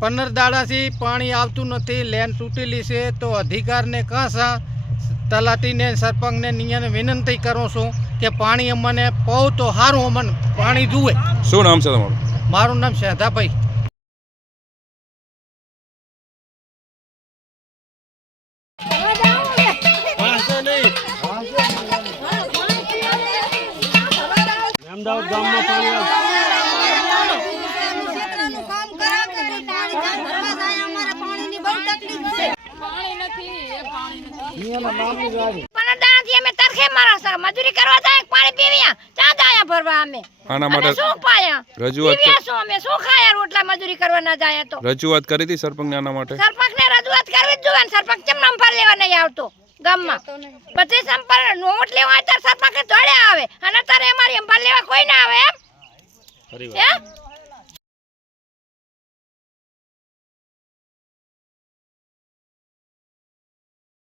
15 દાડાથી પાણી આવતું નથી, લેન તૂટેલી છે, તો અધિકારને કાંસા તલાટીને સરપંચને નિયાને વિનંતી કરું છું કે પાણી અમને પહુ તો સારું અમને પાણી જુએ। શું નામ છે તમારું? મારું નામ શેધાભાઈ। અમદાવાદ ગામમાં પાણી મજૂરી કરવા જાય પાણી પીવ્યા ચા જાય ભરવા અમે આના માટે શું પાયા રજૂઆત શું અમે શું ખાયા રોટલા મજૂરી કરવા ના જાય તો રજૂઆત કરી હતી સરપંચને આના માટે? સરપંચને રજૂઆત કરવી જ જોઈએ। સરપંચ કેમ નંબર લેવા નહીં આવતો ગામમાં? પછી સંપર્ક નોટ લેવા ત્યારે સરપંચ દોડ્યા આવે અને તારે અમારી અંબાર લેવા કોઈ ના આવે એમ?